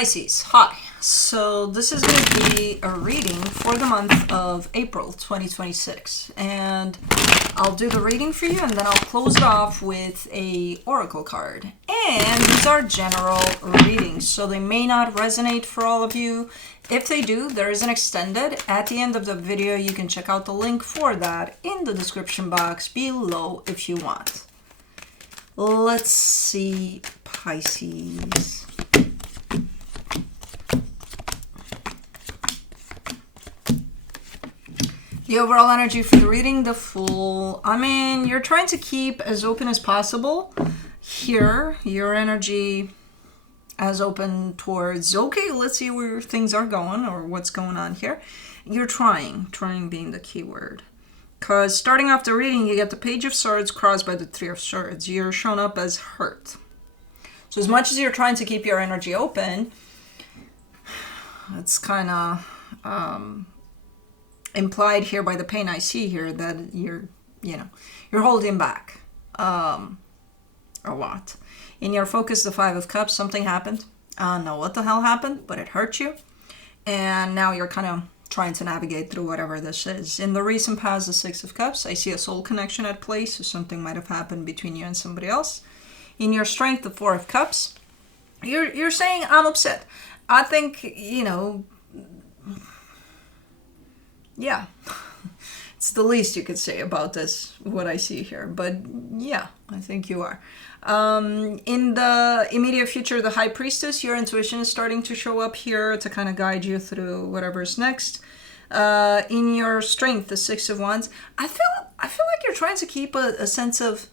Pisces, hi. So this is going to be a reading for the month of April 2026. And I'll do the reading for you and then I'll close it off with a oracle card. And these are general readings, so they may not resonate for all of you. If they do, there is an extended. At the end of the video, you can check out the link for that in the description box below if you want. Let's see, Pisces. The overall energy for the reading, the Fool. I mean, you're trying to keep as open as possible here. Your energy as open towards, okay, let's see where things are going or what's going on here. You're trying being the key word. Because starting off the reading, you get the Page of Swords crossed by the Three of Swords. You're shown up as hurt. So as much as you're trying to keep your energy open, it's kind of implied here by the pain I see here that you're holding back a lot. In your focus, the Five of Cups, something happened. I don't know what the hell happened, but it hurt you. And now you're kind of trying to navigate through whatever this is. In the recent past, the Six of Cups, I see a soul connection at play, so something might have happened between you and somebody else. In your strength, the Four of Cups, you're saying, I'm upset. I think, yeah, it's the least you could say about this, what I see here. But yeah, I think you are. In the immediate future, the High Priestess, your intuition is starting to show up here to kind of guide you through whatever's next. In your strength, the Six of Wands, I feel like you're trying to keep a sense of,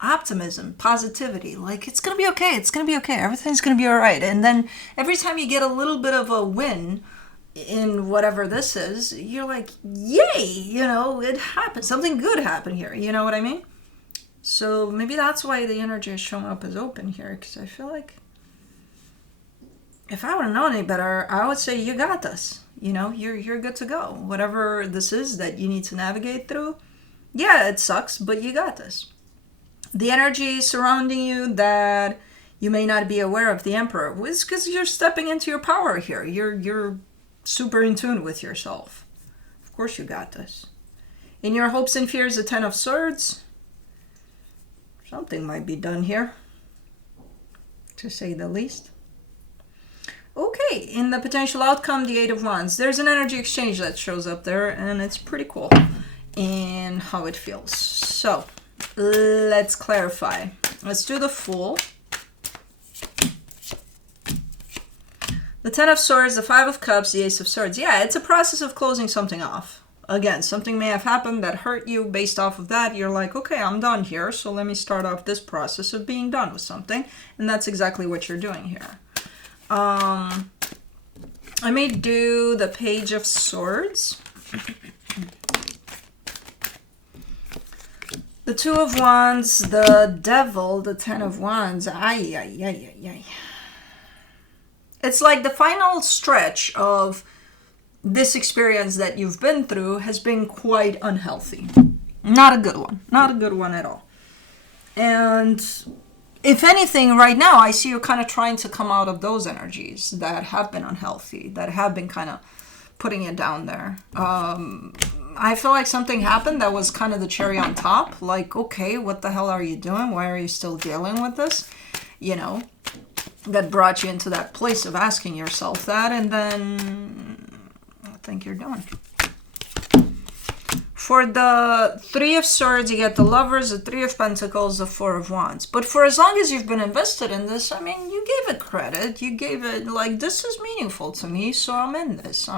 optimism, positivity. Like, it's going to be okay. It's going to be okay. Everything's going to be all right. And then every time you get a little bit of a win in whatever this is, you're like, yay, it happened. Something good happened here. You know what I mean? So maybe that's why the energy is showing up as open here, because I feel like if I would have known any better, I would say you got this. You're good to go. Whatever this is that you need to navigate through, yeah, it sucks, but you got this. The energy surrounding you that you may not be aware of, the Emperor, is because you're stepping into your power here. You're super in tune with yourself. Of course you got this. In your hopes and fears, the Ten of Swords. Something might be done here, to say the least. Okay, in the potential outcome, the Eight of Wands. There's an energy exchange that shows up there, and it's pretty cool in how it feels. So, let's clarify. Let's do the Fool. The Ten of Swords, the Five of Cups, the Ace of Swords. Yeah, it's a process of closing something off. Again, something may have happened that hurt you. Based off of that, you're like, okay, I'm done here, so let me start off this process of being done with something. And that's exactly what you're doing here. I may do the Page of Swords. The Two of Wands, the Devil, the Ten of Wands. It's like the final stretch of this experience that you've been through has been quite unhealthy. Not a good one. Not a good one at all. And if anything, right now, I see you kind of trying to come out of those energies that have been unhealthy, that have been kind of putting you down there. I feel like something happened that was kind of the cherry on top. Like, okay, what the hell are you doing? Why are you still dealing with this? That brought you into that place of asking yourself that, and then I think you're done. For the Three of Swords, you get the Lovers, the Three of Pentacles, the Four of Wands. But for as long as you've been invested in this, I mean, you gave it credit. You gave it, like, this is meaningful to me, so I'm in this.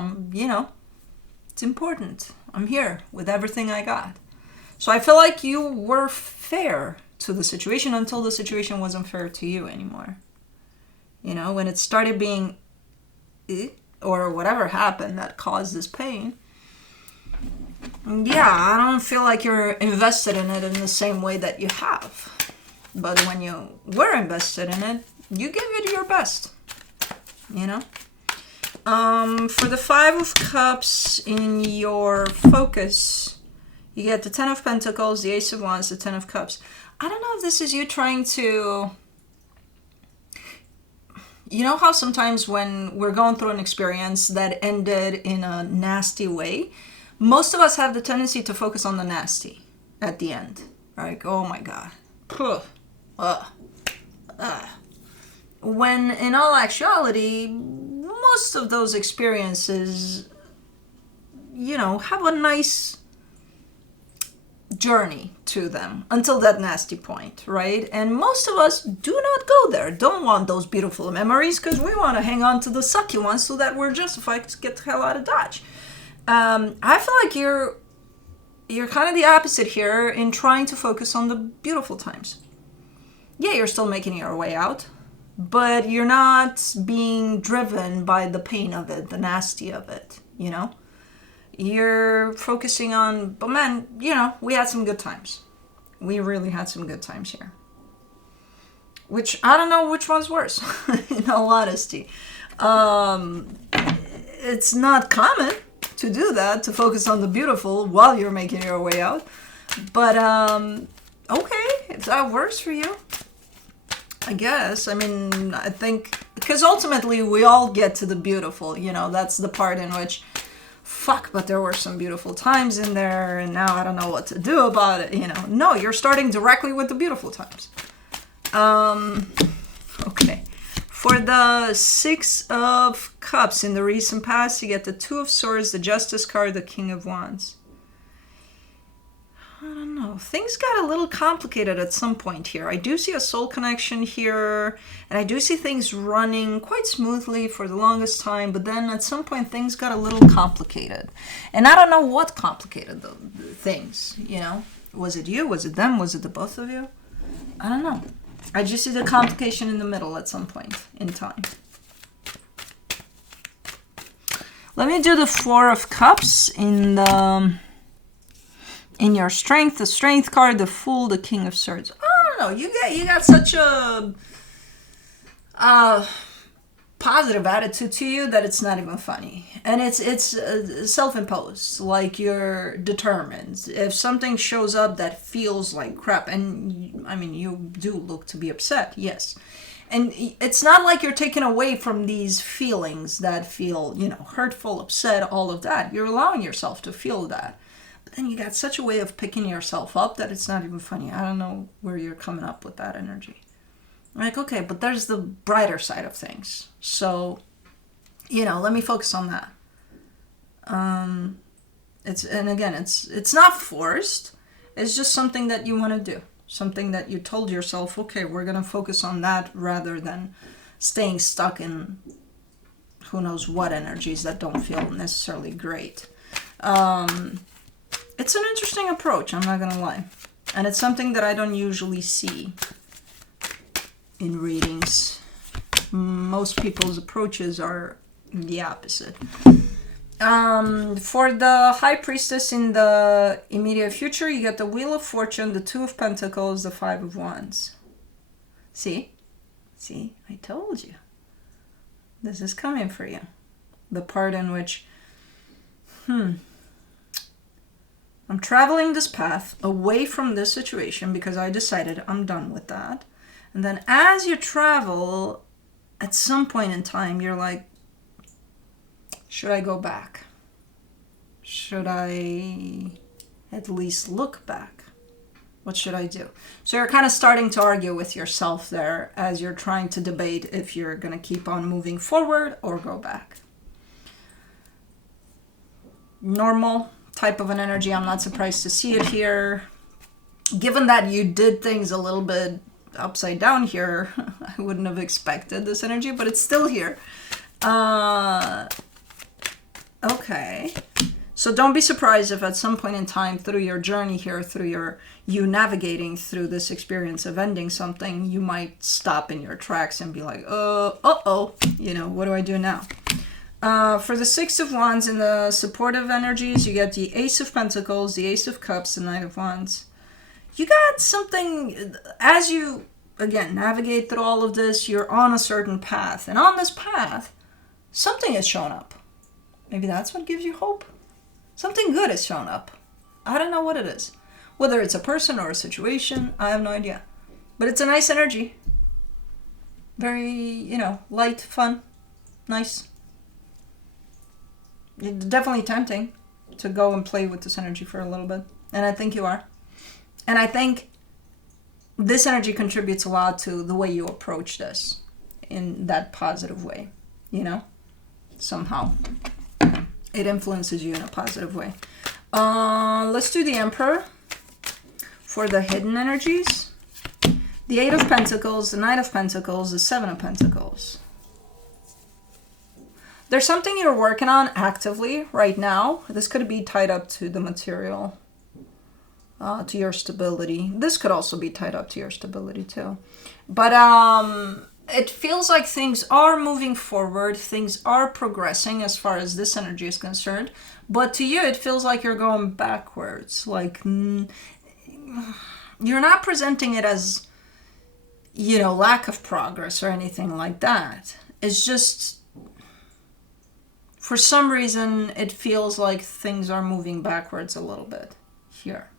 It's important. I'm here with everything I got. So I feel like you were fair to the situation until the situation wasn't fair to you anymore. When it started being, or whatever happened that caused this pain, yeah, I don't feel like you're invested in it in the same way that you have. But when you were invested in it, you gave it your best, For the Five of Cups, in your focus, you get the Ten of Pentacles, the Ace of Wands, the Ten of Cups. I don't know if this is you trying to You know how sometimes when we're going through an experience that ended in a nasty way, most of us have the tendency to focus on the nasty at the end. Like, oh my God. When in all actuality, most of those experiences, have a nice journey to them until that nasty point, right? And most of us do not go there, don't want those beautiful memories, because we want to hang on to the sucky ones so that we're justified to get the hell out of Dodge. I feel like you're kind of the opposite here in trying to focus on the beautiful times. Yeah, you're still making your way out, but you're not being driven by the pain of it, the nasty of it, You're focusing on, but man, we had some good times. We really had some good times here. Which, I don't know which one's worse, in all honesty. It's not common to do that, to focus on the beautiful while you're making your way out. But, okay, if that works for you, I guess. I mean, I think, because ultimately we all get to the beautiful, that's the part in which, fuck, but there were some beautiful times in there, and now I don't know what to do about it, No, you're starting directly with the beautiful times. Okay. For the Six of Cups in the recent past, you get the Two of Swords, the Justice card, the King of Wands. I don't know. Things got a little complicated at some point here. I do see a soul connection here, and I do see things running quite smoothly for the longest time, but then at some point things got a little complicated. And I don't know what complicated the things, Was it you? Was it them? Was it the both of you? I don't know. I just see the complication in the middle at some point in time. Let me do the Four of Cups in your strength, the Strength card, the Fool, the King of Swords. I don't know. You got such a positive attitude to you that it's not even funny, and it's self-imposed. Like, you're determined. If something shows up that feels like crap, and you do look to be upset, yes. And it's not like you're taken away from these feelings that feel, hurtful, upset, all of that. You're allowing yourself to feel that. But then you got such a way of picking yourself up that it's not even funny. I don't know where you're coming up with that energy. Like, okay, but there's the brighter side of things. So, let me focus on that. It's not forced. It's just something that you want to do. Something that you told yourself, okay, we're going to focus on that rather than staying stuck in who knows what energies that don't feel necessarily great. It's an interesting approach, I'm not going to lie. And it's something that I don't usually see in readings. Most people's approaches are the opposite. For the High Priestess in the immediate future, you get the Wheel of Fortune, the Two of Pentacles, the Five of Wands. See, I told you. This is coming for you. The part in which, I'm traveling this path away from this situation because I decided I'm done with that. And then as you travel, at some point in time, you're like, should I go back? Should I at least look back? What should I do? So you're kind of starting to argue with yourself there as you're trying to debate if you're going to keep on moving forward or go back. Normal type of an energy. I'm not surprised to see it here. Given that you did things a little bit upside down here, I wouldn't have expected this energy, but it's still here. Okay. So don't be surprised if at some point in time through your journey here, through you navigating through this experience of ending something, you might stop in your tracks and be like, what do I do now? For the Six of Wands in the supportive energies, you get the Ace of Pentacles, the Ace of Cups, the Knight of Wands. You got something, as you, again, navigate through all of this, you're on a certain path. And on this path, something has shown up. Maybe that's what gives you hope. Something good has shown up. I don't know what it is. Whether it's a person or a situation, I have no idea. But it's a nice energy. Very, you know, light, fun, nice. It's definitely tempting to go and play with this energy for a little bit. And I think you are. And I think this energy contributes a lot to the way you approach this in that positive way, you know? Somehow. It influences you in a positive way. Let's do the Emperor for the hidden energies. The Eight of Pentacles, the Knight of Pentacles, the Seven of Pentacles. There's something you're working on actively right now. This could be tied up to the material, to your stability. This could also be tied up to your stability too. But it feels like things are moving forward. Things are progressing as far as this energy is concerned. But to you, it feels like you're going backwards. Like, you're not presenting it as, you know, lack of progress or anything like that. It's just, for some reason, it feels like things are moving backwards a little bit here.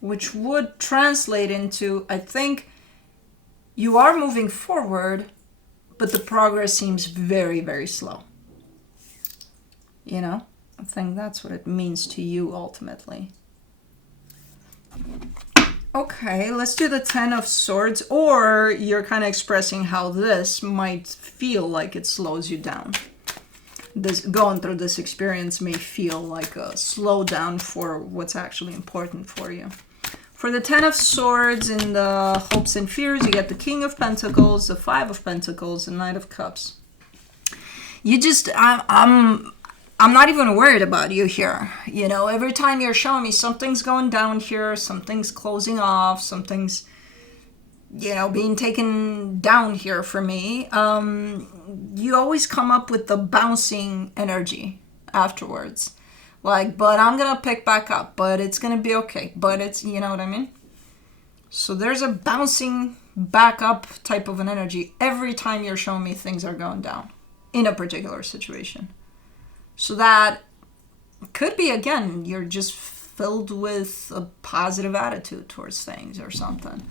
Which would translate into, I think you are moving forward, but the progress seems very, very slow. You know, I think that's what it means to you ultimately. Okay, let's do the Ten of Swords, or you're kind of expressing how this might feel like it slows you down. This, going through this experience may feel like a slowdown for what's actually important for you. For the Ten of Swords in the hopes and fears, you get the King of Pentacles, the Five of Pentacles, the Knight of Cups. You just, I'm not even worried about you here. You know, every time you're showing me something's going down here, something's closing off, something's, you know, being taken down here for me. You always come up with the bouncing energy afterwards. Like, but I'm going to pick back up, but it's going to be okay. But it's, you know what I mean? So there's a bouncing back up type of an energy every time you're showing me things are going down in a particular situation. So that could be, again, you're just filled with a positive attitude towards things or something.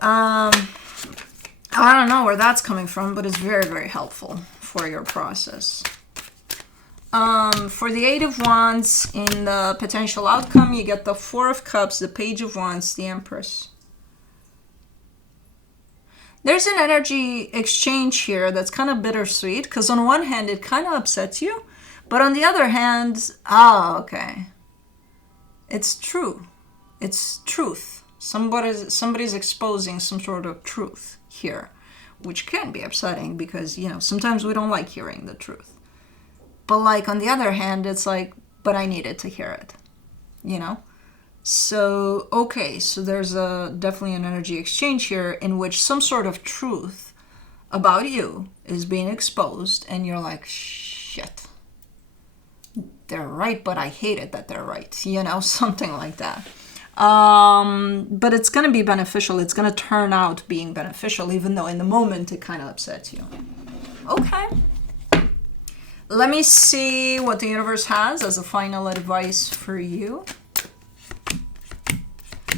I don't know where that's coming from, but it's very, very helpful for your process. For the Eight of Wands, in the potential outcome, you get the Four of Cups, the Page of Wands, the Empress. There's an energy exchange here that's kind of bittersweet, because on one hand, it kind of upsets you, but on the other hand, okay. It's true. It's truth. Somebody's exposing some sort of truth here, which can be upsetting because, you know, sometimes we don't like hearing the truth. But like on the other hand, it's like, but I needed to hear it, you know? So, okay, so there's definitely an energy exchange here in which some sort of truth about you is being exposed and you're like, shit, they're right, but I hate it that they're right, you know, something like that. But it's going to be beneficial. It's going to turn out being beneficial, even though in the moment it kind of upsets you. Okay. Let me see what the universe has as a final advice for you.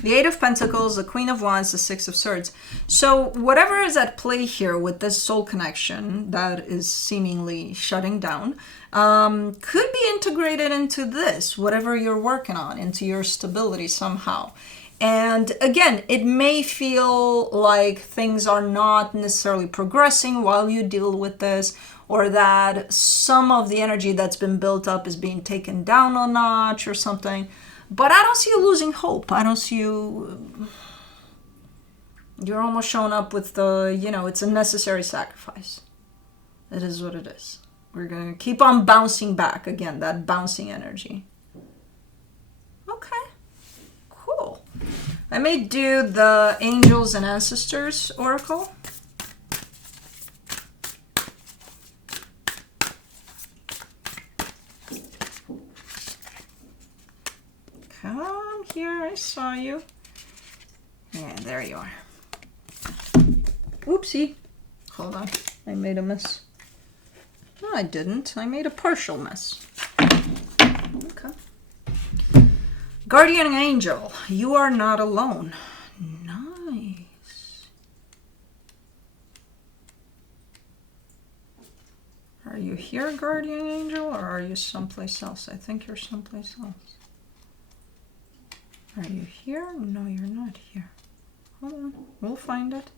The Eight of Pentacles, the Queen of Wands, the Six of Swords. So whatever is at play here with this soul connection that is seemingly shutting down could be integrated into this, whatever you're working on, into your stability somehow. And again, it may feel like things are not necessarily progressing while you deal with this, or that some of the energy that's been built up is being taken down a notch or something. But I don't see you losing hope. I don't see you... You're almost showing up with the, you know, it's a necessary sacrifice. It is what it is. We're going to keep on bouncing back. Again, that bouncing energy. Okay. Cool. I may do the Angels and Ancestors Oracle. Come here, I saw you. Yeah, there you are. Oopsie. Hold on, I made a mess. No, I didn't. I made a partial mess. Okay. Guardian angel, you are not alone. Nice. Are you here, guardian angel, or are you someplace else? I think you're someplace else. Are you here? No, you're not here. Hold on, we'll find it.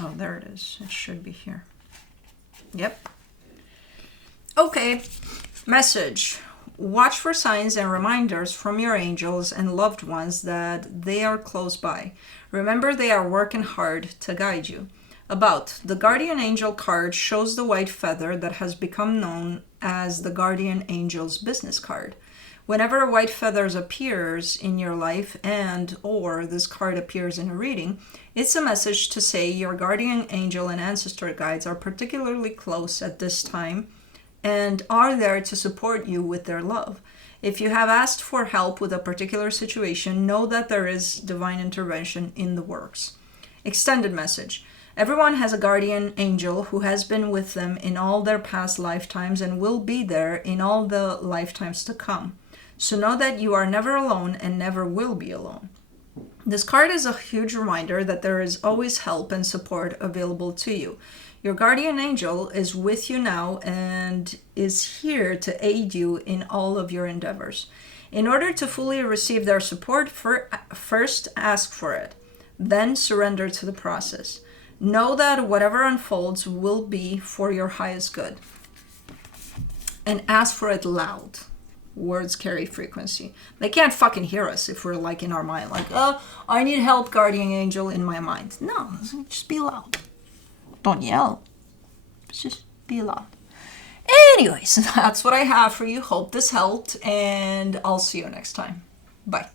Oh, there it is. It should be here. Yep. Okay, message. Watch for signs and reminders from your angels and loved ones that they are close by. Remember, they are working hard to guide you. About the guardian angel card shows the white feather that has become known as the guardian angel's business card. Whenever a white feather appears in your life and or this card appears in a reading, it's a message to say your guardian angel and ancestor guides are particularly close at this time and are there to support you with their love. If you have asked for help with a particular situation, know that there is divine intervention in the works. Extended message. Everyone has a guardian angel who has been with them in all their past lifetimes and will be there in all the lifetimes to come. So know that you are never alone and never will be alone. This card is a huge reminder that there is always help and support available to you. Your guardian angel is with you now and is here to aid you in all of your endeavors. In order to fully receive their support, first ask for it, then surrender to the process. Know that whatever unfolds will be for your highest good. And ask for it loud. Words carry frequency. They can't fucking hear us if we're like in our mind, like, I need help, guardian angel, in my mind. No, just be loud. Don't yell. Just be loud. Anyways, that's what I have for you. Hope this helped, and I'll see you next time. Bye.